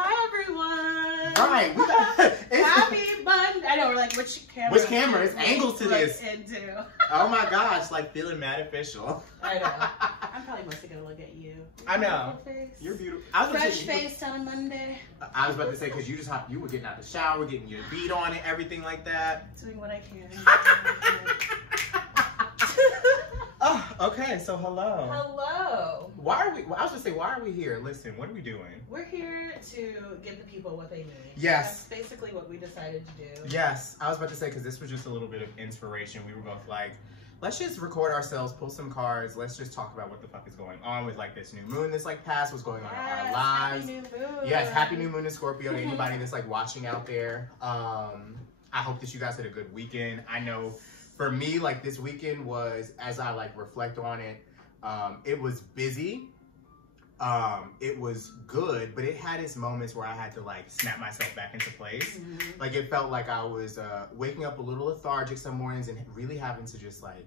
Hi everyone. Right. Happy Bondage. I know, we're like, which camera? Which camera? It's angles to this. Into. Oh my gosh, like feeling mad official. I know. I'm probably mostly gonna look at you. I know. Face. You're beautiful. Fresh face on a Monday. I was about to say, because you were getting out of the shower, getting your beat on and everything like that. Doing what I can. Oh, okay, so hello. Hello. Why are we, I was gonna say, why are we here? Listen, what are we doing? We're here to give the people what they need. Yes. That's basically what we decided to do. Yes, I was about to say, because this was just a little bit of inspiration. We were both like, let's just record ourselves, pull some cards, let's just talk about what the fuck is going on with like this new moon that's like passed, what's going on in our lives. Happy new moon. Yes, happy new moon in Scorpio to anybody that's like watching out there. I hope that you guys had a good weekend. I know for me, like this weekend was, as I like reflect on it, it was busy. It was good, but it had its moments where I had to like snap myself back into place. Mm-hmm. Like it felt like I was waking up a little lethargic some mornings and really having to just like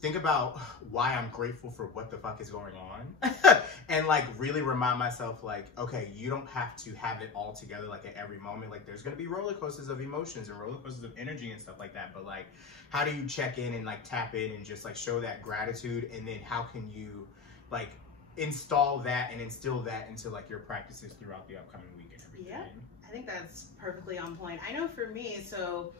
think about why I'm grateful for what the fuck is going on. And like really remind myself like, okay, you don't have to have it all together like at every moment. Like there's gonna be roller coasters of emotions and roller coasters of energy and stuff like that. But like, how do you check in and like tap in and just like show that gratitude? And then how can you like install that and instill that into like your practices throughout the upcoming week and everything? Yeah, I think that's perfectly on point. I know for me, so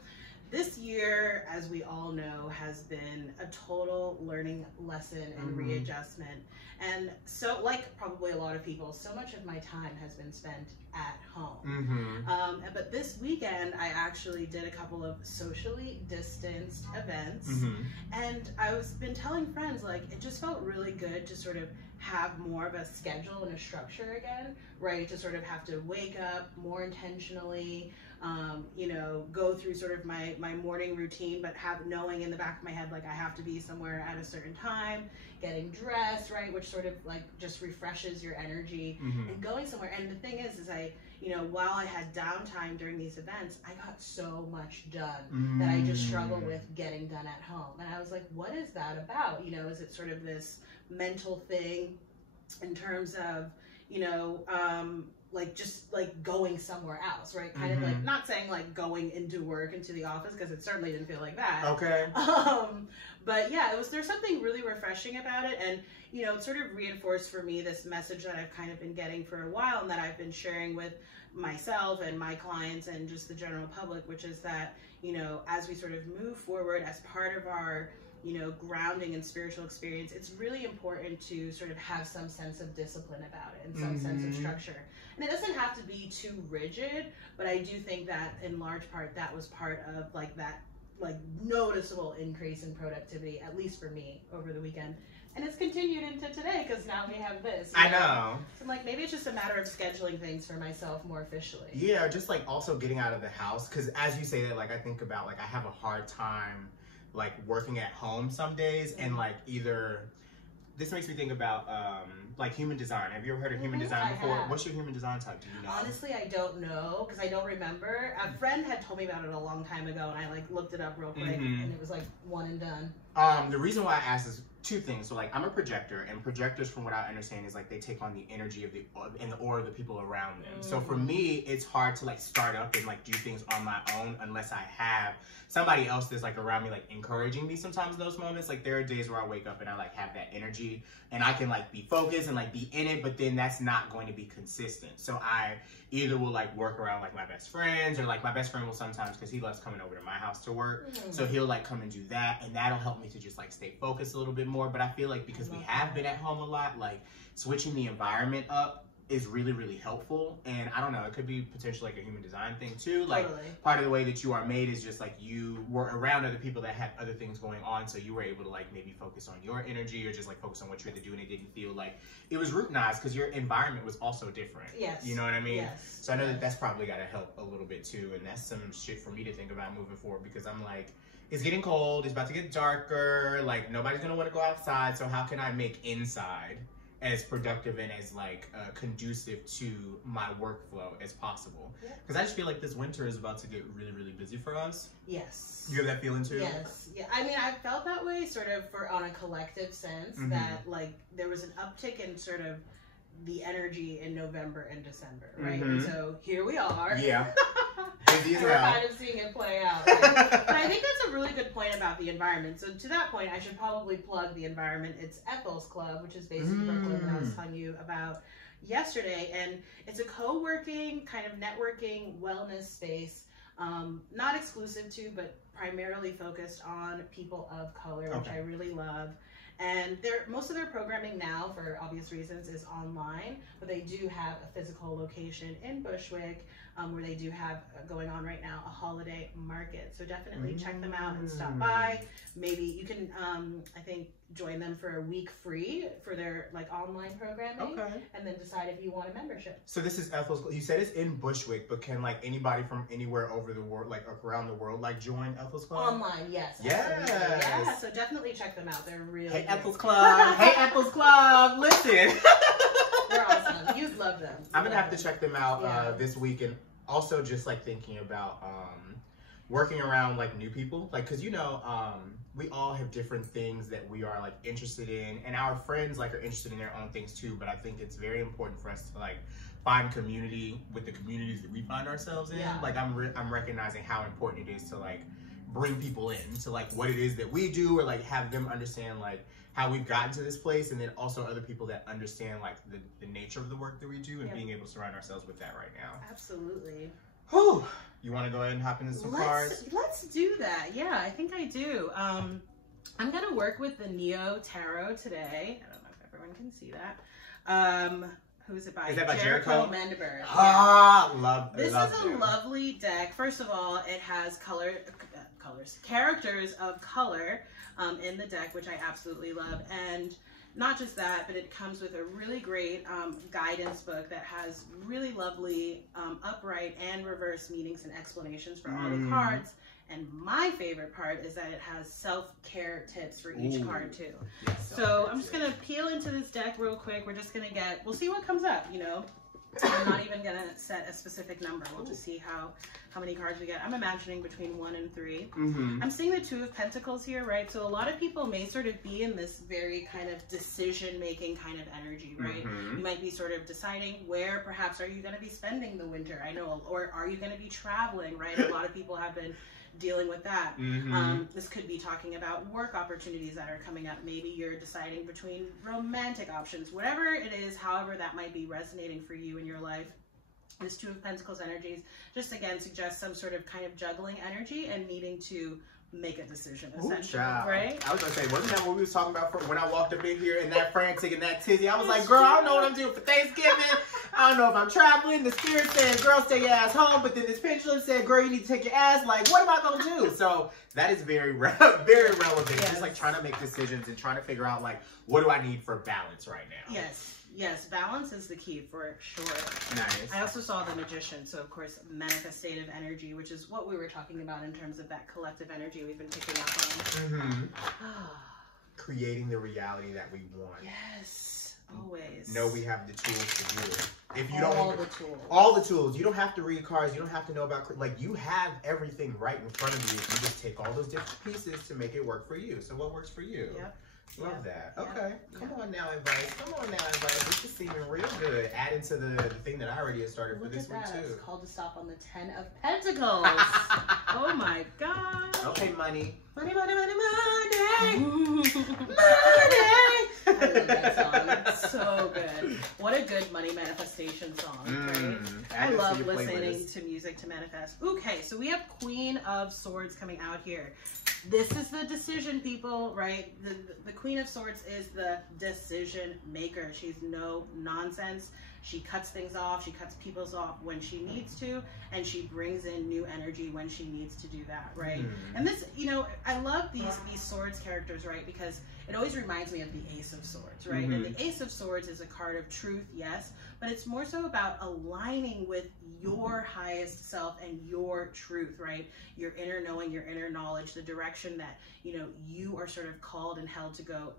this year, as we all know, has been a total learning lesson and readjustment. And so, like probably a lot of people, so much of my time has been spent at home. But this weekend, I actually did a couple of socially distanced events. And I've been telling friends, like, it just felt really good to sort of have more of a schedule and a structure again, right? To sort of have to wake up more intentionally, you know, go through sort of my morning routine, but knowing in the back of my head, like I have to be somewhere at a certain time, getting dressed, right? Which sort of like just refreshes your energy and going somewhere. And the thing is you know, while I had downtime during these events, I got so much done that I just struggle with getting done at home. And I was like, what is that about? You know, is it sort of this mental thing in terms of, you know, like just like going somewhere else, right? Kind of like, not saying like going into work, into the office, because it certainly didn't feel like that. Okay. But yeah, there's something really refreshing about it. And, you know, it sort of reinforced for me this message that I've kind of been getting for a while and that I've been sharing with myself and my clients and just the general public, which is that, you know, as we sort of move forward as part of our, you know, grounding and spiritual experience, it's really important to sort of have some sense of discipline about it and some sense of structure. And it doesn't have to be too rigid, but I do think that in large part that was part of like that like noticeable increase in productivity, at least for me over the weekend. And it's continued into today because now we have this. I know. So I'm like, maybe it's just a matter of scheduling things for myself more officially. Yeah, just like also getting out of the house. Because as you say that, like I think about like I have a hard time like working at home some days and like either, this makes me think about like human design. Have you ever heard of human design before? What's your human design type? Do you know? Honestly, I don't know because I don't remember. A friend had told me about it a long time ago and I like looked it up real quick and it was like one and done. The reason why I asked is two things. So like I'm a projector, and projectors from what I understand is like they take on the energy of the and the aura of the people around them. So for me, it's hard to like start up and like do things on my own unless I have somebody else that's like around me like encouraging me sometimes in those moments. Like there are days where I wake up and I like have that energy and I can like be focused and like be in it, but then that's not going to be consistent. So I either will like work around like my best friends, or like my best friend will sometimes, because he loves coming over to my house to work, so he'll like come and do that, and that'll help me to just like stay focused a little bit more. But I feel like because we have been at home a lot, like switching the environment up is really, really helpful. And I don't know, it could be potentially like a human design thing too. Like part of the way that you are made is just like you were around other people that had other things going on, so you were able to like maybe focus on your energy or just like focus on what you had to do, and it didn't feel like it was routinized because your environment was also different. Yes. You know what I mean? Yes. So I know that that's probably got to help a little bit too, and that's some shit for me to think about moving forward, because I'm like, it's getting cold, it's about to get darker, like nobody's gonna want to go outside, so how can I make inside as productive and as like conducive to my workflow as possible? Because I just feel like this winter is about to get really, really busy for us. Yes. You have that feeling too? Yes. Yeah. I mean, I felt that way sort of on a collective sense that like there was an uptick in sort of the energy in November and December, right? And so here we are. Yeah. And we're kind of seeing it play out. Right? But I think that's a really good point about the environment. So to that point, I should probably plug the environment. It's Ethel's Club, which is based in Brooklyn, that I was telling you about yesterday. And it's a co-working, kind of networking wellness space, not exclusive to, but primarily focused on people of color, which I really love. And most of their programming now, for obvious reasons, is online, but they do have a physical location in Bushwick, where they do have going on right now a holiday market. So definitely check them out and stop by. Maybe you can, I think, join them for a week free for their like online programming, and then decide if you want a membership. So this is Ethel's. You said it's in Bushwick, but can like anybody from anywhere over the world, like around the world, like join Ethel's Club? Online, yes. Yes. Yeah. So definitely check them out. They're really Hey Ethel's Club. Hey Ethel's Club. Listen. They're awesome. You'd love them. I'm gonna have to check them out this week, and also just like thinking about working around like new people, like because you know we all have different things that we are like interested in, and our friends like are interested in their own things too. But I think it's very important for us to like find community with the communities that we find ourselves in. Like I'm recognizing how important it is to like bring people in to like what it is that we do, or like have them understand like how we've gotten to this place, and then also other people that understand like the nature of the work that we do, and being able to surround ourselves with that right now. Absolutely. Whew. You want to go ahead and hop into some cards? Let's do that. Yeah, I think I do. I'm going to work with the Neo Tarot today. I don't know if everyone can see that. Who's it by? Is that by Jericho Mendeberg. Love this is a lovely deck. First of all, it has characters of color in the deck, which I absolutely love. And not just that, but it comes with a really great guidance book that has really lovely upright and reverse meanings and explanations for all the cards. And my favorite part is that it has self-care tips for each card too. Yes, so I'm just going to peel into this deck real quick. We're just going to we'll see what comes up, you know. I'm not even going to set a specific number. We'll just see how many cards we get. I'm imagining between 1 and 3. I'm seeing the 2 of Pentacles here, right? So a lot of people may sort of be in this very kind of decision-making kind of energy, right? You might be sort of deciding where perhaps are you going to be spending the winter, I know, or are you going to be traveling, right? A lot of people have been dealing with that. This could be talking about work opportunities that are coming up. Maybe you're deciding between romantic options, whatever it is, however that might be resonating for you in your life. This 2 of Pentacles energies just again suggests some sort of kind of juggling energy and needing to make a decision, essentially, right? I was gonna say, wasn't that what we was talking about when I walked up in here and that frantic and that tizzy? I was like, girl, I don't know what I'm doing for Thanksgiving. I don't know if I'm traveling. The spirit said, girl, stay your ass home. But then this pendulum said, girl, you need to take your ass. Like, what am I gonna do? So that is very relevant. Just like trying to make decisions and trying to figure out like, what do I need for balance right now? Yes, balance is the key for sure. Nice. I also saw the Magician, so of course manifestative energy, which is what we were talking about in terms of that collective energy we've been picking up on. Creating the reality that we want. Yes, always. Know we have the tools to do it. If you all the tools. You don't have to read cards. You don't have to know about, like, you have everything right in front of you. You just take all those different pieces to make it work for you. So what works for you? Yep. Love that. Okay. Come on now, advice. This is seeming real good. Add into the thing that I already had started for this week, too. It's called to stop on the 10 of Pentacles. Oh, my God. Okay, money. Money. I love that song. It's so good. What a good money manifestation song, right? I love listening to music to manifest. Okay, so we have Queen of Swords coming out here. This is the decision, people, right? The Queen of Swords is the decision maker. She's no nonsense. She cuts things off. She cuts people off when she needs to, and she brings in new energy when she needs to do that, right? And this, you know, I love these swords characters, right? Because it always reminds me of the Ace of Swords, right? And the Ace of Swords is a card of truth, yes, but it's more so about aligning with your highest self and your truth, right? Your inner knowing, your inner knowledge, the direction that, you know, you are sort of called and held to go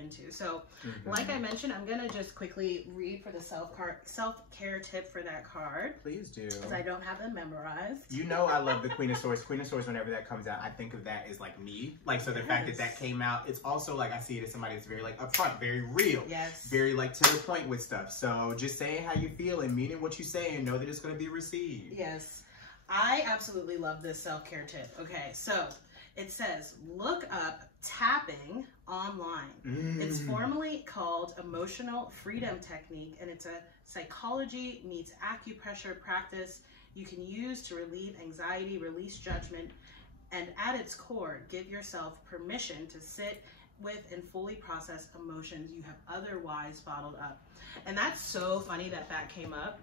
into. So like I mentioned, I'm gonna just quickly read for the self-care tip for that card. Please do. Because I don't have them memorized. You know I love the Queen of Swords. Queen of Swords, whenever that comes out, I think of that as like me. Like, so the fact that that came out, it's also like I see it as somebody that's very like upfront, very real, very like to the point with stuff. So just saying how you feel and meaning what you say and know that it's going to be received. Yes, I absolutely love this self-care tip. Okay, so it says, look up tapping online. It's formally called emotional freedom technique, and it's a psychology meets acupressure practice you can use to relieve anxiety, release judgment, and at its core, give yourself permission to sit with and fully process emotions you have otherwise bottled up. And that's so funny that that came up,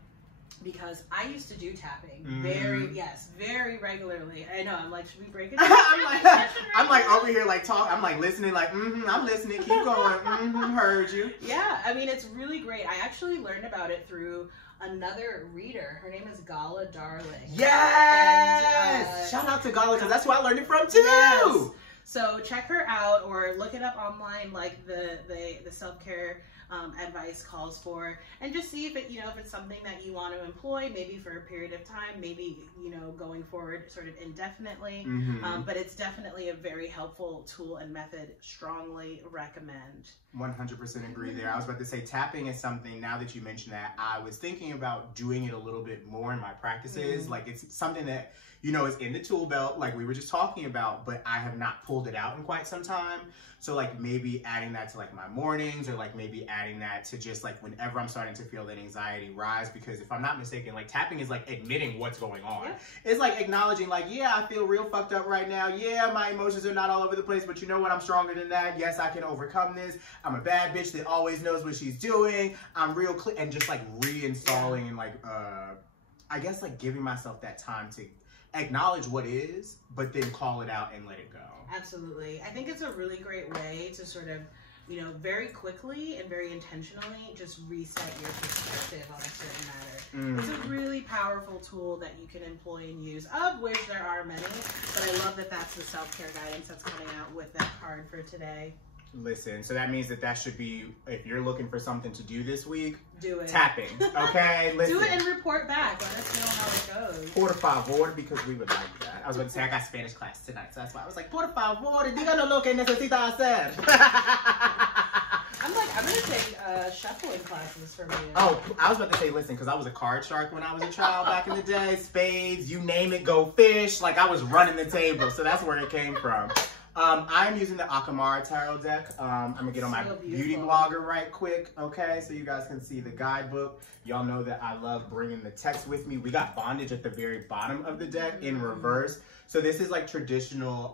because I used to do tapping very regularly. I know, I'm like, should we break it down? I'm like over here like I'm like listening, like I'm listening, keep going, heard you. Yeah, I mean, it's really great. I actually learned about it through another reader. Her name is Gala Darling. Yes! And, shout out to Gala, because that's where I learned it from too. Yes. So check her out or look it up online, like the self-care advice calls for, and just see if it, if it's something that you want to employ, maybe for a period of time, maybe, going forward sort of indefinitely. But it's definitely a very helpful tool and method. Strongly recommend. 100% agree there. I was about to say tapping is something, now that you mentioned that, I was thinking about doing it a little bit more in my practices. Like, it's something that, is in the tool belt, like we were just talking about, but I have not pulled it out in quite some time. So like maybe adding that to like my mornings, or like maybe adding that to just like whenever I'm starting to feel that anxiety rise, because if I'm not mistaken, like tapping is like admitting what's going on. Yeah. It's like acknowledging like, yeah, I feel real fucked up right now. Yeah, my emotions are not all over the place, but you know what? I'm stronger than that. Yes, I can overcome this. I'm a bad bitch that always knows what she's doing. I'm real clear, and just like reinstalling and like, I guess like giving myself that time to acknowledge what is, but then call it out and let it go. Absolutely. I think it's a really great way to sort of, very quickly and very intentionally just reset your perspective on a certain matter. It's a really powerful tool that you can employ and use, of which there are many, but I love that that's the self-care guidance that's coming out with that card for today. Listen, so that means that should be, if you're looking for something to do this week, do it. Tapping, okay? Listen. Do it and report back. Let us know how it goes. Por favor, because we would like that. I was going to say, I got Spanish class tonight, so that's why I was like, por favor, díganos lo que necesita hacer. I'm going to take shuffling classes from you. Oh, I was about to say, listen, because I was a card shark when I was a child back in the day. Spades, you name it, go fish. Like, I was running the table, so that's where it came from. I'm using the Akamara Tarot deck. I'm going to get on my beauty blogger right quick, okay? So you guys can see the guidebook. Y'all know that I love bringing the text with me. We got Bondage at the very bottom of the deck in reverse. So this is like traditional,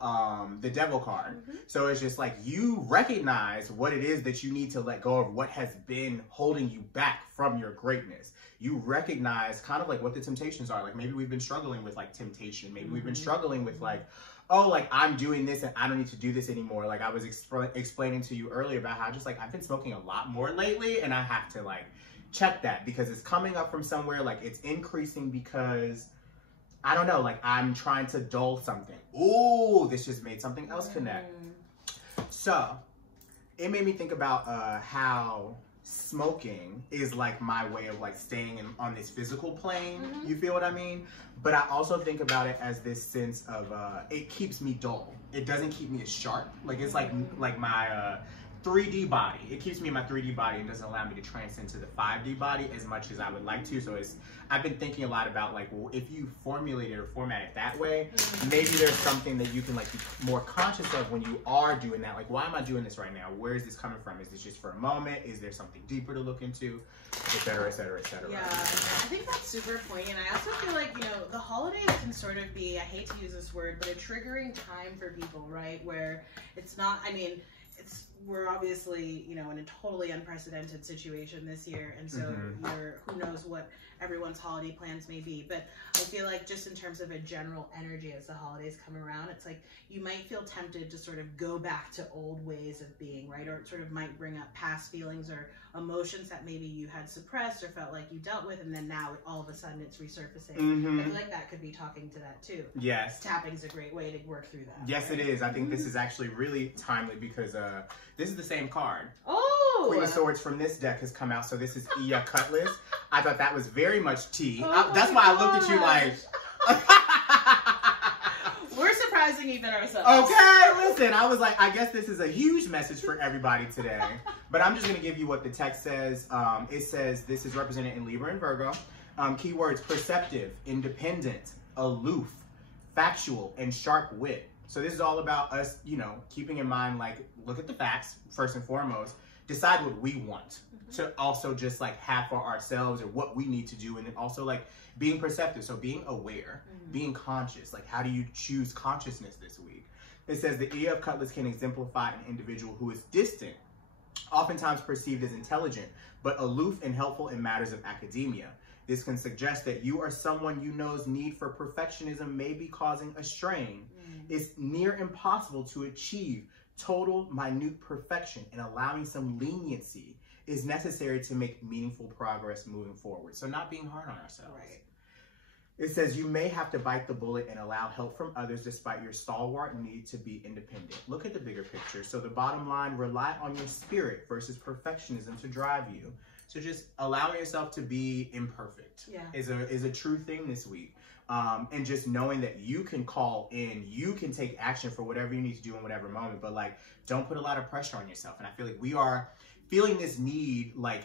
the Devil card. So it's just like you recognize what it is that you need to let go of, what has been holding you back from your greatness. You recognize kind of like what the temptations are. Like maybe we've been struggling with like temptation. Maybe we've been struggling with like, oh, like I'm doing this and I don't need to do this anymore. Like I was explaining to you earlier about how just like I've been smoking a lot more lately, and I have to like check that because it's coming up from somewhere. Like it's increasing because I don't know, like I'm trying to dull something. Ooh, this just made something else connect. So it made me think about how smoking is like my way of like staying on this physical plane. You feel what I mean? But I also think about it as this sense of it keeps me dull. It doesn't keep me as sharp. Like it's like my 3D body. It keeps me in my 3D body and doesn't allow me to transcend to the 5D body as much as I would like to. So I've been thinking a lot about like, well, if you formulate it or format it that way, maybe there's something that you can like be more conscious of when you are doing that. Like, why am I doing this right now? Where is this coming from? Is this just for a moment? Is there something deeper to look into? Et cetera, et cetera, et cetera. Yeah, I think that's super poignant. I also feel like, the holidays can sort of be, I hate to use this word, but a triggering time for people, right? Where it's not, we're obviously, you know, in a totally unprecedented situation this year, and so who knows what everyone's holiday plans may be. But I feel like just in terms of a general energy as the holidays come around, it's like you might feel tempted to sort of go back to old ways of being, right? Or it sort of might bring up past feelings or emotions that maybe you had suppressed or felt like you dealt with, and then now all of a sudden it's resurfacing. I feel like that could be talking to that too. Yes. Tapping's a great way to work through that. Yes, right? It is. I think this is actually really timely because this is the same card. Oh! Queen of Swords from this deck has come out, so this is Ia Cutlass. I thought that was very much tea. That's why I looked at you like... We're surprising even ourselves. Okay, listen, I was like, I guess this is a huge message for everybody today. But I'm just going to give you what the text says. It says this is represented in Libra and Virgo. Keywords: perceptive, independent, aloof, factual, and sharp wit. So this is all about us, you know, keeping in mind, like, look at the facts first and foremost. Decide what we want to also just like have for ourselves or what we need to do. And then also like being perceptive. So being aware, being conscious. Like, how do you choose consciousness this week? It says the Ia of Cutlass can exemplify an individual who is distant, oftentimes perceived as intelligent, but aloof and helpful in matters of academia. This can suggest that you are someone you know's need for perfectionism may be causing a strain. It's near impossible to achieve total, minute perfection, and allowing some leniency is necessary to make meaningful progress moving forward. So not being hard on ourselves. Right. It says you may have to bite the bullet and allow help from others despite your stalwart need to be independent. Look at the bigger picture. So the bottom line, rely on your spirit versus perfectionism to drive you. So just allowing yourself to be imperfect is a true thing this week. And just knowing that you can call in, you can take action for whatever you need to do in whatever moment, but like, don't put a lot of pressure on yourself. And I feel like we are feeling this need, like,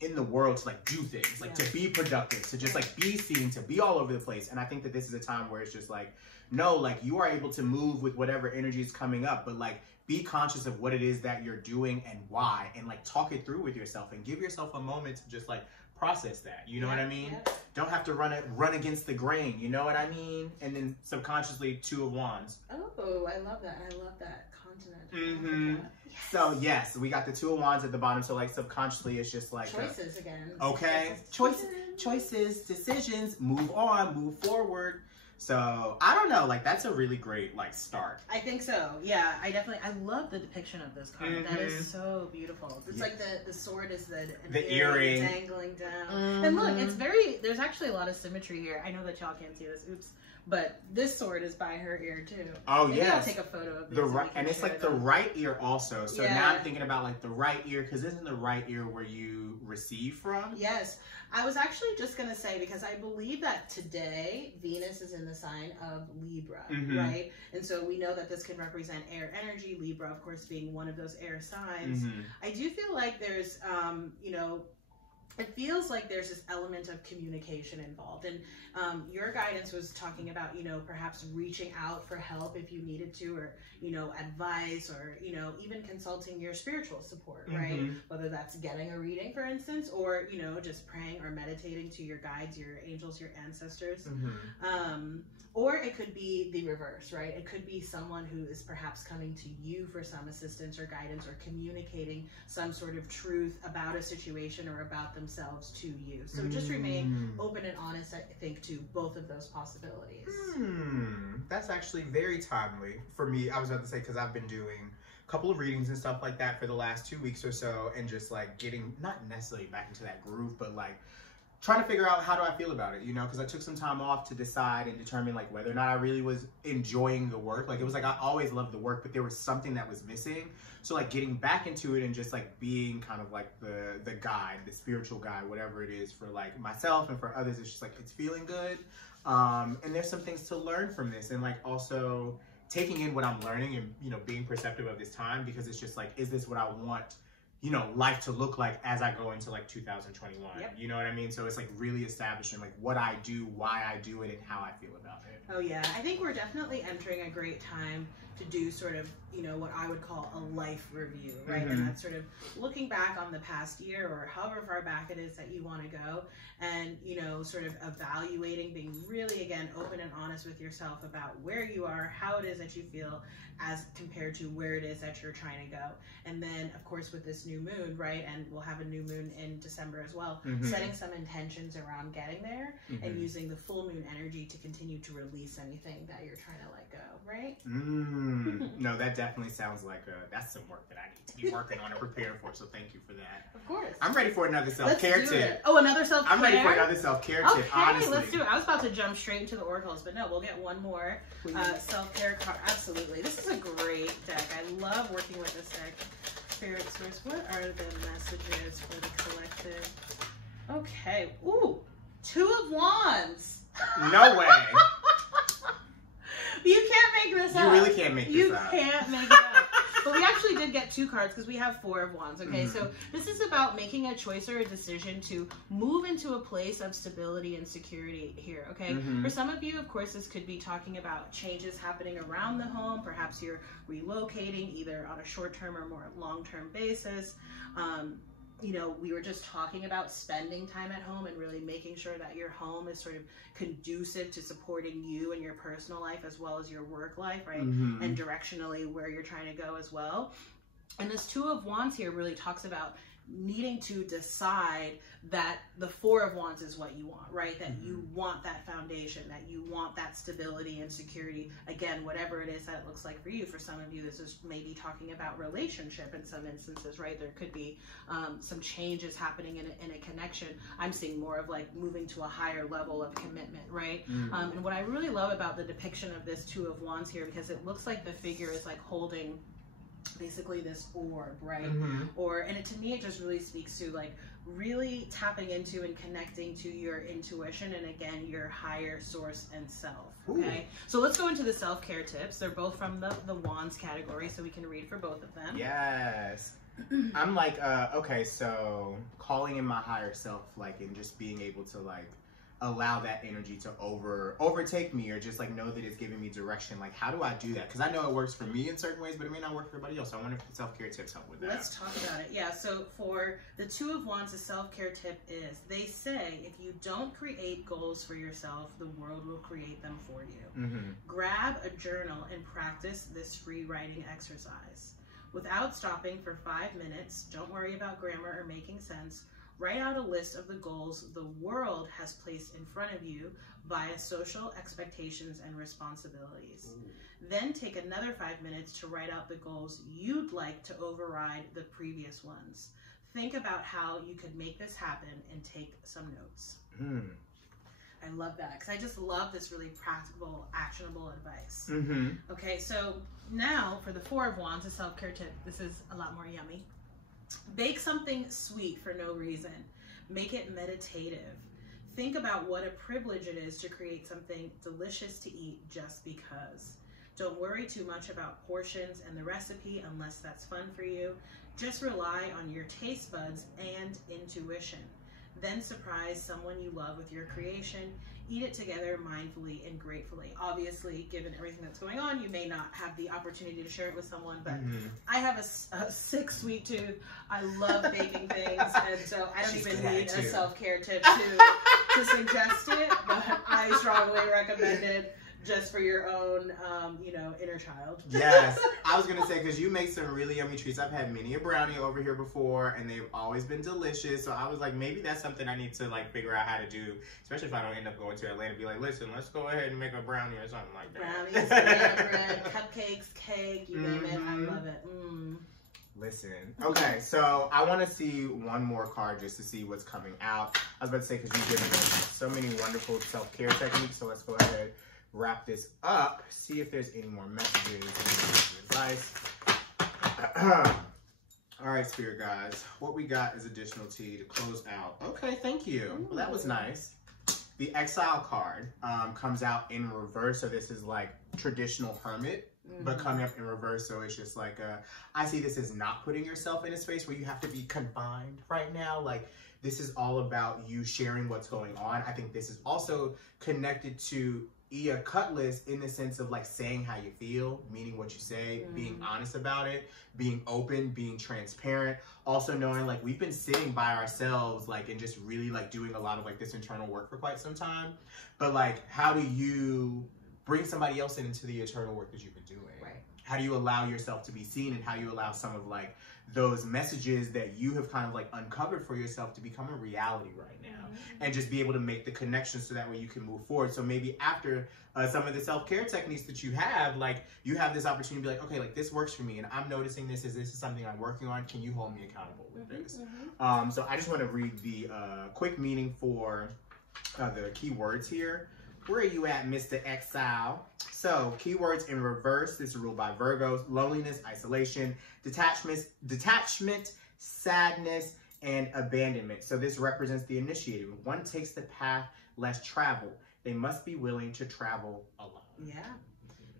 in the world to like do things, like to be productive, to just like be seen, to be all over the place. And I think that this is a time where it's just like, no, like you are able to move with whatever energy is coming up, but like be conscious of what it is that you're doing and why, and like talk it through with yourself and give yourself a moment to just like process that. You know what I mean? Don't have to run against the grain. You know what I mean? And then subconsciously, Two of Wands. Oh, I love that. I love that continent. Yes. So yes, we got the Two of Wands at the bottom. So like subconsciously, it's just like choices again. Okay, choices, decisions. Move on, move forward. So I don't know, like that's a really great like start. I think so. Yeah, I love the depiction of this card. That is so beautiful. It's like the sword is the earring dangling down. And look, it's there's actually a lot of symmetry here. I know that y'all can't see this. Oops. But this sword is by her ear too. Oh yeah. I'll take a photo of this. And it's like the right ear also. So now I'm thinking about like the right ear, because isn't the right ear where you receive from? Yes. I was actually just going to say, because I believe that today Venus is in the sign of Libra, right? And so we know that this can represent air energy, Libra, of course, being one of those air signs. I do feel like there's, you know, it feels like there's this element of communication involved. And your guidance was talking about, you know, perhaps reaching out for help if you needed to, or, you know, advice, or, you know, even consulting your spiritual support, right? Whether that's getting a reading, for instance, or, you know, just praying or meditating to your guides, your angels, your ancestors. Or it could be the reverse, right? It could be someone who is perhaps coming to you for some assistance or guidance, or communicating some sort of truth about a situation or about themselves to you. So just remain open and honest, I think, to both of those possibilities. That's actually very timely for me. I was about to say, because I've been doing a couple of readings and stuff like that for the last 2 weeks or so, and just like getting, not necessarily back into that groove, but like trying to figure out how do I feel about it, you know, because I took some time off to decide and determine like whether or not I really was enjoying the work. Like it was like I always loved the work, but there was something that was missing. So like getting back into it and just like being kind of like the guide, the spiritual guide, whatever it is for like myself and for others, it's just like it's feeling good. And there's some things to learn from this, and like also taking in what I'm learning and, you know, being perceptive of this time, because it's just like, is this what I want, you know, life to look like as I go into like 2021. Yep. You know what I mean? So it's like really establishing like what I do, why I do it, and how I feel about it. Oh yeah, I think we're definitely entering a great time to do sort of, you know, what I would call a life review, right? Mm-hmm. And that's sort of looking back on the past year or however far back it is that you want to go, and, you know, sort of evaluating, being really, again, open and honest with yourself about where you are, how it is that you feel as compared to where it is that you're trying to go. And then, of course, with this new moon, right, and we'll have a new moon in December as well, Mm-hmm. setting some intentions around getting there, Mm-hmm. and using the full moon energy to continue to release anything that you're trying to let go, right? No, that definitely sounds like that's some work that I need to be working on and preparing for. So thank you for that. Of course. I'm ready for another self-care Let's do tip. it. Oh, another self-care? I'm ready for another self-care tip, honestly. Let's do it. I was about to jump straight into the oracles, but no, we'll get one more self-care card. Absolutely. This is a great deck. I love working with this deck. Spirit Source, what are the messages for the collective? Okay. Ooh, Two of Wands. No way. You can't make this up. You really can't make this up. You can't make it up. But we actually did get two cards because we have Four of Wands, okay? Mm-hmm. So this is about making a choice or a decision to move into a place of stability and security here, okay? Mm-hmm. For some of you, of course, this could be talking about changes happening around the home. Perhaps you're relocating either on a short-term or more long-term basis. You know, we were just talking about spending time at home and really making sure that your home is sort of conducive to supporting you and your personal life as well as your work life, right? Mm-hmm. And directionally where you're trying to go as well. And this Two of Wands here really talks about needing to decide that the Four of Wands is what you want, right? That Mm-hmm. you want that foundation, that you want that stability and security. Again, whatever it is that it looks like for you. For some of you, this is maybe talking about relationship in some instances, right? There could be some changes happening in a connection. I'm seeing more of like moving to a higher level of commitment, right? Mm-hmm. And what I really love about the depiction of this Two of Wands here, because it looks like the figure is like holding basically this orb, right? Mm-hmm. And to me, it just really speaks to like really tapping into and connecting to your intuition and again, your higher source and self, okay? Ooh. So let's go into the self-care tips. They're both from the Wands category, so we can read for both of them. Yes. I'm like, okay, so calling in my higher self, like, and just being able to like allow that energy to overtake me, or just like know that it's giving me direction. Like, how do I do that? Because I know it works for me in certain ways, but it may not work for everybody else. So I wonder if the self-care tips help with that. Let's talk about it. Yeah, so for the Two of Wands, the self-care tip is, they say if you don't create goals for yourself, the world will create them for you. Mm-hmm. Grab a journal and practice this free writing exercise. Without stopping for 5 minutes, don't worry about grammar or making sense. Write out a list of the goals the world has placed in front of you via social expectations and responsibilities. Ooh. Then take another 5 minutes to write out the goals you'd like to override the previous ones. Think about how you could make this happen and take some notes. I love that because I just love this really practical, actionable advice. Mm-hmm. Okay, so now for the Four of Wands, a self-care tip. This is a lot more yummy. Bake something sweet for no reason. Make it meditative. Think about what a privilege it is to create something delicious to eat just because. Don't worry too much about portions and the recipe unless that's fun for you. Just rely on your taste buds and intuition. Then surprise someone you love with your creation. Eat it together mindfully and gratefully. Obviously, given everything that's going on, you may not have the opportunity to share it with someone, but I have a sick sweet tooth. I love baking things, and so I don't even need a self-care tip to suggest it, but I strongly recommend it just for your own, you know, inner child. Yes, I was gonna say, because you make some really yummy treats. I've had many a brownie over here before, and they've always been delicious. So I was like, maybe that's something I need to like figure out how to do, especially if I don't end up going to Atlanta. Be like, listen, let's go ahead and make a brownie or something like that. Brownies, banana bread, cupcakes, cake, you name it. I love it. Listen, okay, so I want to see one more card just to see what's coming out. I was about to say, because you've given us so many wonderful self-care techniques, so let's go ahead, wrap this up, see if there's any more messages, advice. All right, Spirit guys, what we got is additional tea to close out. Okay, thank you. Well, that was nice. The Exile card comes out in reverse, so this is like traditional hermit, but coming up in reverse, so it's just like, I see this as not putting yourself in a space where you have to be confined right now. Like, this is all about you sharing what's going on. I think this is also connected to Ia Cutlass in the sense of like saying how you feel, meaning what you say, being honest about it, being open, being transparent. Also knowing like we've been sitting by ourselves like and just really like doing a lot of like this internal work for quite some time. But like, how do you bring somebody else into the internal work that you've been doing? Right. How do you allow yourself to be seen, and how do you allow some of like those messages that you have kind of like uncovered for yourself to become a reality right now, and just be able to make the connections so that way you can move forward. So maybe after some of the self-care techniques that you have, like you have this opportunity to be like, okay, like this works for me and I'm noticing this is something I'm working on. Can you hold me accountable with this? So I just want to read the quick meaning for the keywords here. Where are you at, Mr. Exile? So, keywords in reverse. This is ruled by Virgos. Loneliness, isolation, detachment, sadness, and abandonment. So this represents the initiated. When one takes the path less traveled, they must be willing to travel alone. Yeah,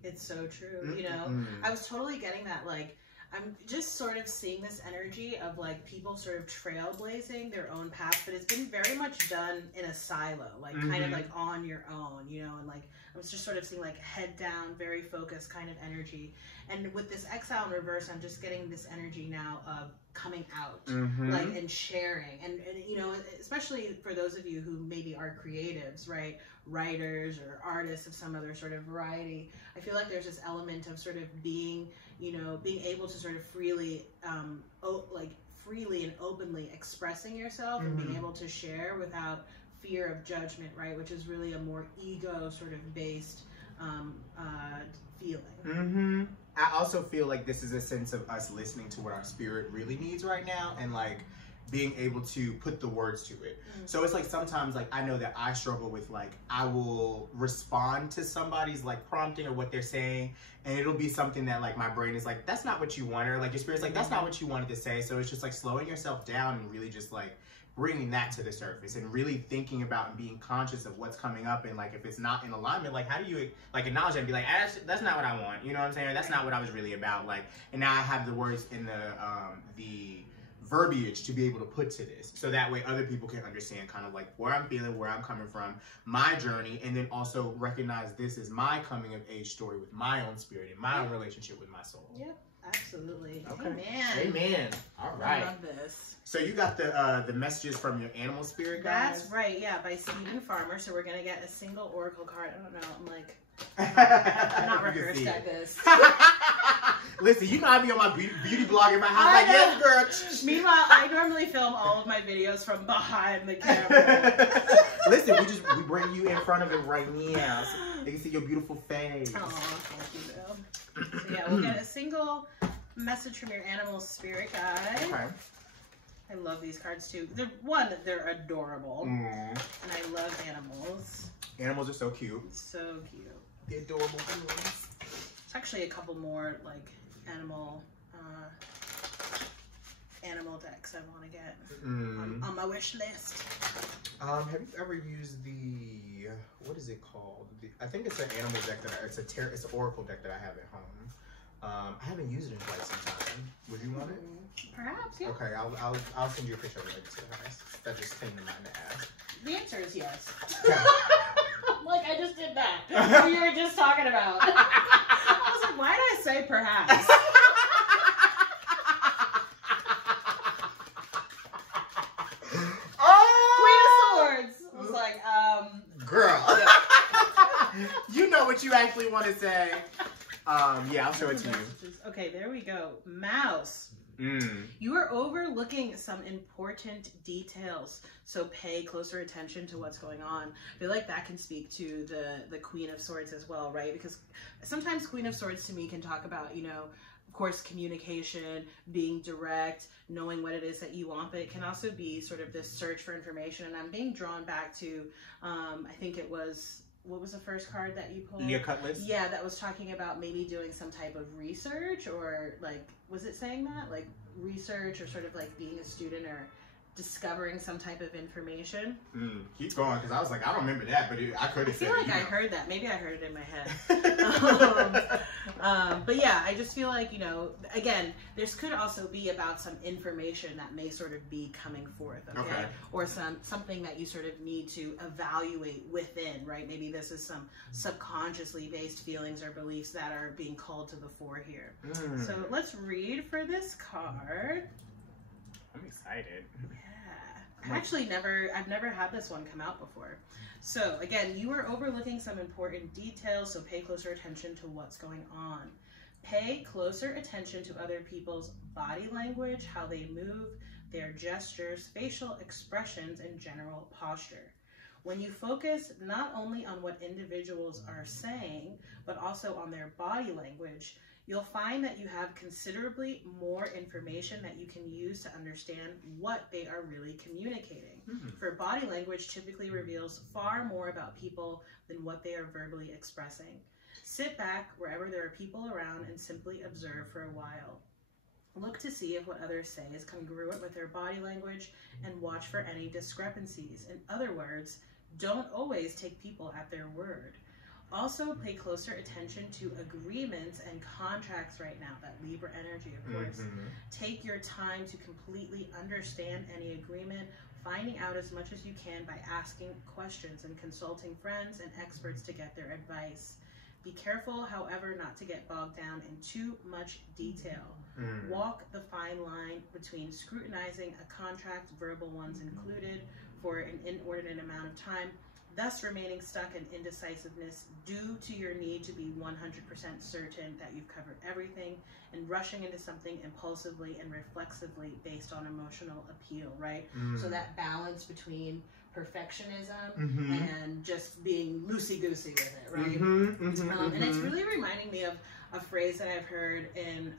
it's so true. You know, I was totally getting that, like, I'm just sort of seeing this energy of like people sort of trailblazing their own path, but it's been very much done in a silo, like kind of like on your own, you know, and like I was just sort of seeing like head down, very focused kind of energy. And with this Exile in reverse, I'm just getting this energy now of coming out, like, and sharing. And, you know, especially for those of you who maybe are creatives, right? Writers or artists of some other sort of variety. I feel like there's this element of sort of being, you know, being able to sort of freely, freely and openly expressing yourself and being able to share without fear of judgment, right? Which is really a more ego sort of based feeling. I also feel like this is a sense of us listening to what our spirit really needs right now, and like being able to put the words to it. So it's like sometimes like I know that I struggle with like I will respond to somebody's like prompting or what they're saying, and it'll be something that like my brain is like, that's not what you want, or like your spirit's like, that's not what you wanted to say. So it's just like slowing yourself down and really just like bringing that to the surface and really thinking about and being conscious of what's coming up, and like if it's not in alignment, like how do you like acknowledge it and be like, that's not what I want, you know what I'm saying? Or, that's not what I was really about. Like, and now I have the words in the verbiage to be able to put to this, so that way other people can understand kind of like where I'm feeling, where I'm coming from, my journey, and then also recognize this is my coming of age story with my own spirit and my own relationship with my soul. Yep, absolutely. Okay. Amen. Amen. All right. I love this. So you got the messages from your animal spirit guys? That's right, yeah, by Stephen Farmer. So we're gonna get a single oracle card. I don't know, I'm like, I'm not rehearsed at this. Listen, you know I be on my beauty blog in my house like, yes, girl. Meanwhile, I normally film all of my videos from behind the camera. Listen, we bring you in front of it right now so they can see your beautiful face. Oh, thank you, Bill. So yeah, we'll get a single message from your animal spirit guide. Okay. I love these cards too. They're adorable. And I love animals. Animals are so cute. So cute. They're adorable animals. It's actually a couple more like animal decks I want to get on my wish list. Have you ever used the, what is it called? I think it's an animal deck it's an oracle deck that I have at home. I haven't used it in quite some time. Would you want it? Perhaps, yeah. Okay, I'll send you a picture of it to the house. That just came to mind to ask. The answer is yes. Like I just did that. What you were just talking about. I was like, why did I say perhaps? Queen of Swords. I was like, girl. Yeah. You know what you actually want to say. Yeah, I'll show it to you. Okay, there we go. Mouse. You are overlooking some important details, so pay closer attention to what's going on. I feel like that can speak to the Queen of Swords as well, right? Because sometimes Queen of Swords to me can talk about, you know, of course, communication, being direct, knowing what it is that you want, but it can also be sort of this search for information. And I'm being drawn back to, I think it was, what was the first card that you pulled? Ia Cutlass? Yeah, that was talking about maybe doing some type of research, or like, was it saying that? Like research, or sort of like being a student or discovering some type of information. Keep going, because I was like, I don't remember that, but I could have said it. I feel like I heard that. Maybe I heard it in my head. But yeah, I just feel like, you know, again, this could also be about some information that may sort of be coming forth, okay? Or something that you sort of need to evaluate within, right? Maybe this is some subconsciously based feelings or beliefs that are being called to the fore here. So let's read for this card. I'm excited. Yeah. I've never had this one come out before. So again, you are overlooking some important details, so pay closer attention to what's going on. Pay closer attention to other people's body language, how they move, their gestures, facial expressions, and general posture. When you focus not only on what individuals are saying, but also on their body language, you'll find that you have considerably more information that you can use to understand what they are really communicating. For body language typically reveals far more about people than what they are verbally expressing. Sit back wherever there are people around and simply observe for a while. Look to see if what others say is congruent with their body language and watch for any discrepancies. In other words, don't always take people at their word. Also, pay closer attention to agreements and contracts right now, that Libra energy, of course. Take your time to completely understand any agreement, finding out as much as you can by asking questions and consulting friends and experts to get their advice. Be careful, however, not to get bogged down in too much detail. Walk the fine line between scrutinizing a contract, verbal ones included, for an inordinate amount of time, thus remaining stuck in indecisiveness due to your need to be 100% certain that you've covered everything, and rushing into something impulsively and reflexively based on emotional appeal, right? So that balance between perfectionism and just being loosey-goosey with it, right? And it's really reminding me of a phrase that I've heard in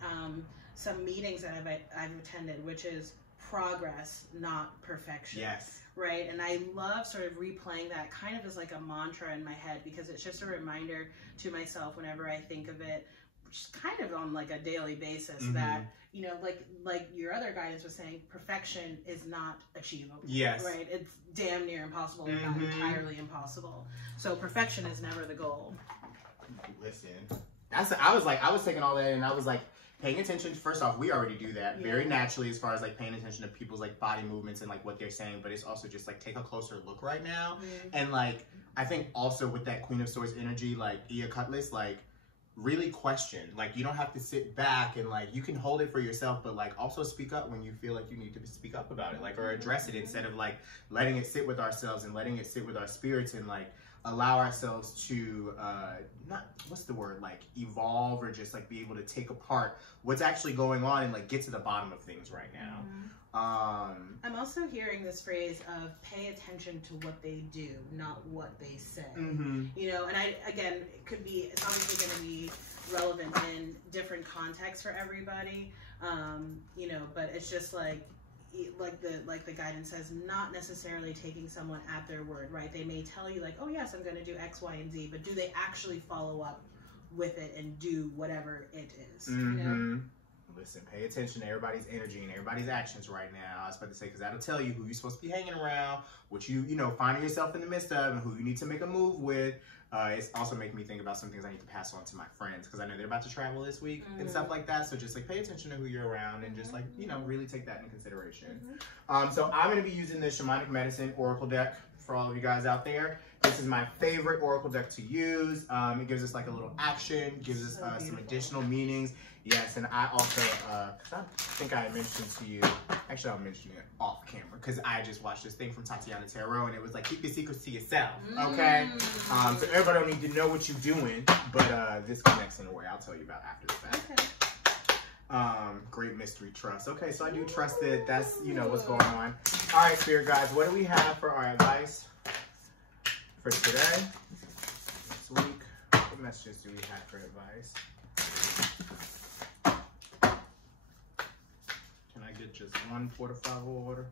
some meetings that I've attended, which is progress, not perfection. Yes. Right, and I love sort of replaying that kind of as like a mantra in my head, because it's just a reminder to myself whenever I think of it, just kind of on like a daily basis, that, you know, like your other guidance was saying, perfection is not achievable. Yes. Right, it's damn near impossible, if not entirely impossible. So perfection is never the goal. Listen, I was taking all that and I was like, paying attention, first off, we already do that very naturally as far as like paying attention to people's like body movements and like what they're saying, but it's also just like take a closer look right now. And like, I think also with that Queen of Swords energy, like Ia Cutlass, like really question, like you don't have to sit back and like, you can hold it for yourself, but like also speak up when you feel like you need to speak up about it, like, or address it instead of like letting it sit with ourselves and letting it sit with our spirits and like allow ourselves to not, what's the word, like evolve or just like be able to take apart what's actually going on and like get to the bottom of things right now. I'm also hearing this phrase of pay attention to what they do, not what they say. You know, and again, it's obviously going to be relevant in different contexts for everybody. You know, but it's just like the guidance says, not necessarily taking someone at their word, right? They may tell you like, oh yes, I'm going to do X, Y, and Z, but do they actually follow up with it and do whatever it is? You know? Listen, pay attention to everybody's energy and everybody's actions right now. I was about to say, because that'll tell you who you're supposed to be hanging around, what you know, finding yourself in the midst of, and who you need to make a move with. It's also making me think about some things I need to pass on to my friends, because I know they're about to travel this week and stuff like that. So just like pay attention to who you're around and just like, you know, really take that into consideration. So I'm going to be using this Shamanic Medicine Oracle deck for all of you guys out there. This is my favorite Oracle deck to use. It gives us like a little action, gives us some additional meanings. Yes, and I also, I think I mentioned to you, actually I'll mention it off camera, because I just watched this thing from Tatiana Tarot, and it was like, keep your secrets to yourself, okay? So everybody don't need to know what you're doing, but this connects in a way I'll tell you about after the fact. Great mystery trust. Okay, so I do trust that that's, you know, what's going on. All right, Spirit guides, what do we have for our advice for today, this week? What messages do we have for advice? Can I get just one 4 to 5 order?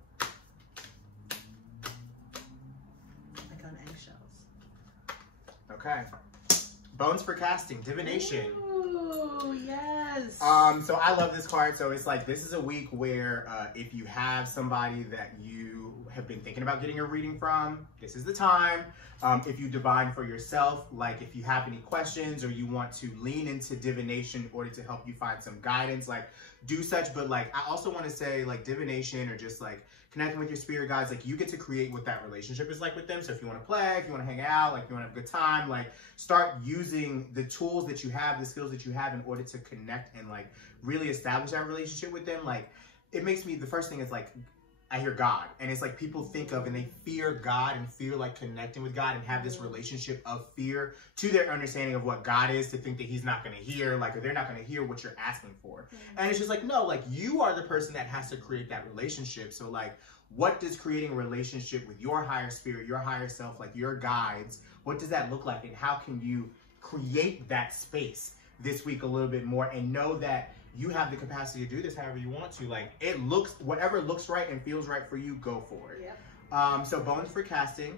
Like on eggshells. Okay. Bones for casting, divination. Ooh, yes. Yes. So I love this card. So it's like, this is a week where if you have somebody that you have been thinking about getting a reading from, this is the time. If you divine for yourself, like if you have any questions or you want to lean into divination in order to help you find some guidance, like do such. But like, I also want to say like divination or just like connecting with your spirit guides, like you get to create what that relationship is like with them. So if you want to play, if you want to hang out, like you want to have a good time, like start using the tools that you have, the skills that you have in order to connect and like really establish that relationship with them. Like it makes me, the first thing is like, I hear God, and it's like people think of and they fear God and fear like connecting with God and have this relationship of fear to their understanding of what God is, to think that he's not going to hear, like, or they're not going to hear what you're asking for. And it's just like, no, like you are the person that has to create that relationship. So like, what does creating a relationship with your higher spirit, your higher self, like your guides, what does that look like? And how can you create that space this week a little bit more and know that you have the capacity to do this however you want to. Like it looks, whatever looks right and feels right for you, go for it. Yep. So bones for casting.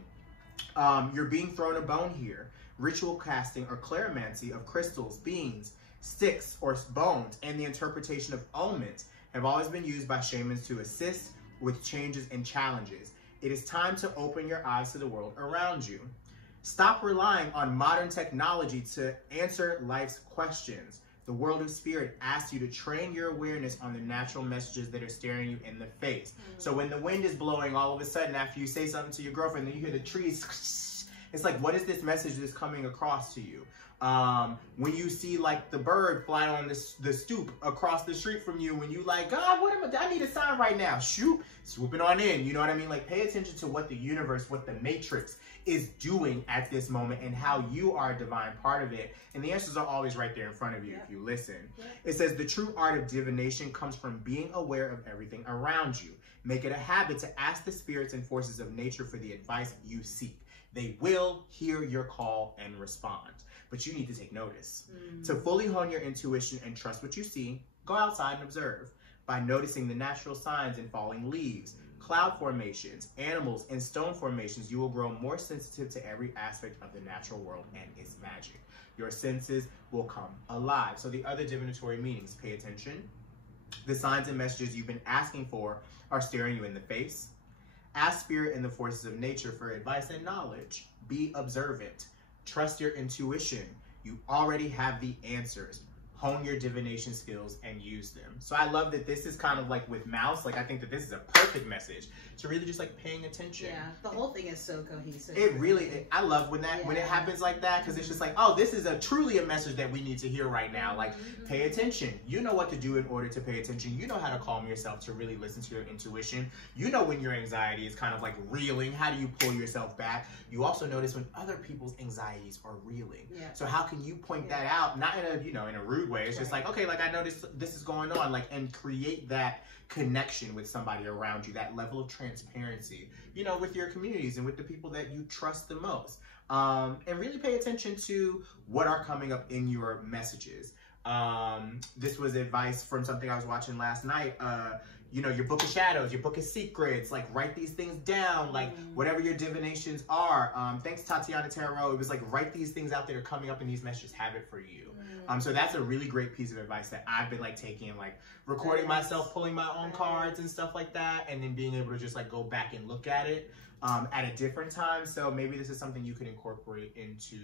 You're being thrown a bone here. Ritual casting or clairmancy of crystals, beans, sticks, or bones, and the interpretation of omens have always been used by shamans to assist with changes and challenges. It is time to open your eyes to the world around you. Stop relying on modern technology to answer life's questions. The world of spirit asks you to train your awareness on the natural messages that are staring you in the face. So when the wind is blowing all of a sudden after you say something to your girlfriend, then you hear the trees, it's like, what is this message that's coming across to you? When you see like the bird fly on the stoop across the street from you, when you like, God, I need a sign right now. Shoot, swooping on in. You know what I mean? Like pay attention to what the universe, what the matrix is doing at this moment and how you are a divine part of it. And the answers are always right there in front of you if you listen. It says the true art of divination comes from being aware of everything around you. Make it a habit to ask the spirits and forces of nature for the advice you seek. They will hear your call and respond, but you need to take notice. To fully hone your intuition and trust what you see, go outside and observe. By noticing the natural signs in falling leaves, cloud formations, animals, and stone formations, you will grow more sensitive to every aspect of the natural world and its magic. Your senses will come alive. So the other divinatory meanings, pay attention. The signs and messages you've been asking for are staring you in the face. Ask spirit and the forces of nature for advice and knowledge. Be observant. Trust your intuition. You already have the answers. Hone your divination skills and use them. So I love that this is kind of like with mouse, like I think that this is a perfect message to really just like paying attention. Yeah, the whole thing is so cohesive. It really, I love when that, when it happens like that, because it's just like, oh, this is truly a message that we need to hear right now. Like pay attention. You know what to do in order to pay attention. You know how to calm yourself to really listen to your intuition. You know when your anxiety is kind of like reeling, how do you pull yourself back? You also notice when other people's anxieties are reeling. Yeah. So how can you point that out? Not in a, you know, in a rude way. It's just like, okay, like I noticed this is going on, like, and create that connection with somebody around you, that level of transparency, you know, with your communities and with the people that you trust the most. And really pay attention to what are coming up in your messages. This was advice from something I was watching last night. You know, your book of shadows, your book of secrets, like write these things down, like whatever your divinations are. Thanks Tatiana Tarot. It was like, write these things out that are coming up in these messages, have it for you. So that's a really great piece of advice that I've been like taking, like recording myself, pulling my own cards and stuff like that. And then being able to just like go back and look at it at a different time. So maybe this is something you can incorporate into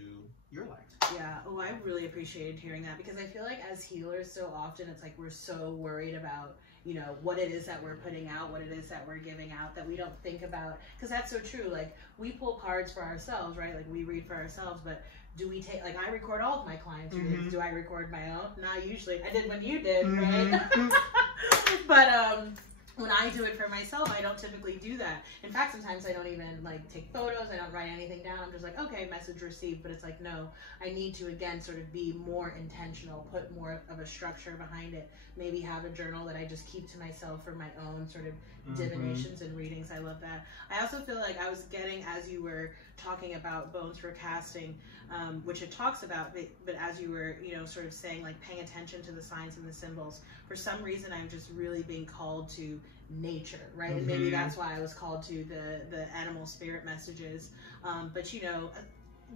your life. Yeah. Oh, I really appreciated hearing that, because I feel like as healers, so often it's like we're so worried about, you know, what it is that we're putting out, what it is that we're giving out, that we don't think about, because that's so true. Like we pull cards for ourselves, right? Like we read for ourselves, but do we take, like I record all of my clients' readings. Do I record my own? Not usually. I did when you did, right? But when I do it for myself, I don't typically do that. In fact, sometimes I don't even like take photos. I don't write anything down. I'm just like, okay, message received. But it's like, no, I need to, again, sort of be more intentional, put more of a structure behind it. Maybe have a journal that I just keep to myself for my own sort of divinations and readings. I love that. I also feel like I was getting, as you were talking about bones for casting, which it talks about, but as you were, you know, sort of saying, like paying attention to the signs and the symbols, for some reason I'm just really being called to nature, right? And maybe that's why I was called to the animal spirit messages. But you know,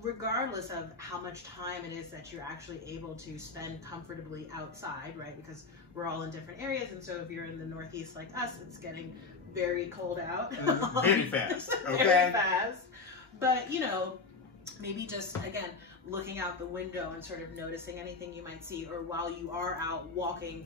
regardless of how much time it is that you're actually able to spend comfortably outside, right? Because we're all in different areas, and so if you're in the Northeast like us, it's getting very cold out. Very fast. Okay. Very fast. But, you know, maybe just, again, looking out the window and sort of noticing anything you might see, or while you are out walking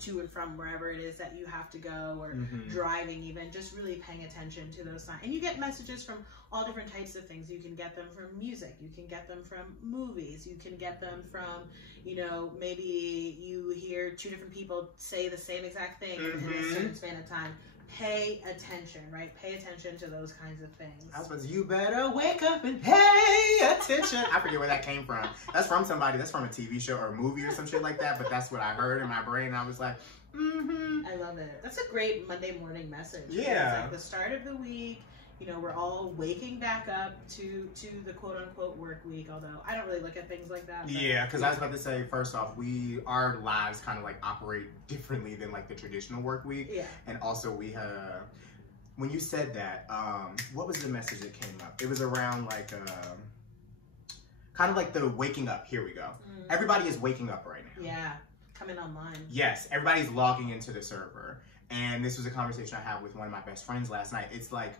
to and from wherever it is that you have to go, or driving even, just really paying attention to those signs. And you get messages from all different types of things. You can get them from music, you can get them from movies, you can get them from, you know, maybe you hear two different people say the same exact thing in a certain span of time. Pay attention, right? Pay attention to those kinds of things. I was, you better wake up and pay attention. I forget where that came from. That's from somebody. That's from a TV show or a movie or some shit like that. But that's what I heard in my brain. I was like, I love it. That's a great Monday morning message. Yeah. It's like the start of the week. You know, we're all waking back up to the quote unquote work week, although I don't really look at things like that. Yeah, because I was about to say, first off, our lives kind of like operate differently than like the traditional work week. Yeah. And also we have, when you said that, what was the message that came up? It was around like, kind of like the waking up. Here we go. Everybody is waking up right now. Yeah, coming online. Yes, everybody's logging into the server. And this was a conversation I had with one of my best friends last night. It's like,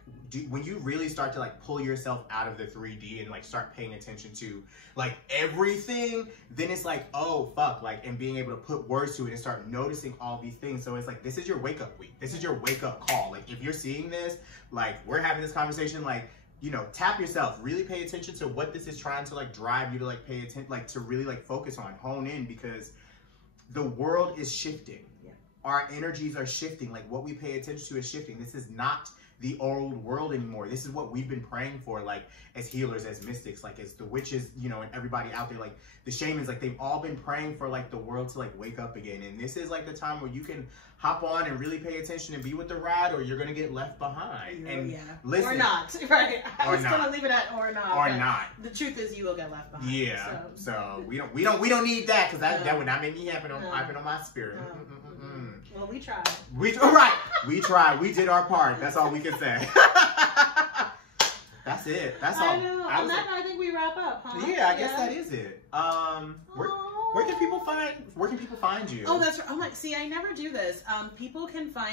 when you really start to like pull yourself out of the 3D and like start paying attention to like everything, then it's like, oh fuck, like, and being able to put words to it and start noticing all these things. So it's like, this is your wake up week. This is your wake up call. Like, if you're seeing this, like, we're having this conversation, like, you know, tap yourself, really pay attention to what this is trying to like drive you to like pay attention, like to really like focus on, hone in, because the world is shifting. Our energies are shifting. Like, what we pay attention to is shifting. This is not the old world anymore. This is what we've been praying for, like, as healers, as mystics, like, as the witches, you know, and everybody out there, like, the shamans, like, they've all been praying for, like, the world to, like, wake up again. And this is, like, the time where you can hop on and really pay attention and be with the ride, or you're going to get left behind. And listen. Or not, right? I was going to leave it at or not. Or not. The truth is, you will get left behind. Yeah. So we don't need that, because that would not make me happen on my spirit. Well, we tried. We tried. We did our part. That's all we can say. That's it. That's all. I know. On that, I think we wrap up, huh? Yeah, I guess that is it. Where can people find you? Oh, that's right. Oh my. See, I never do this. People can find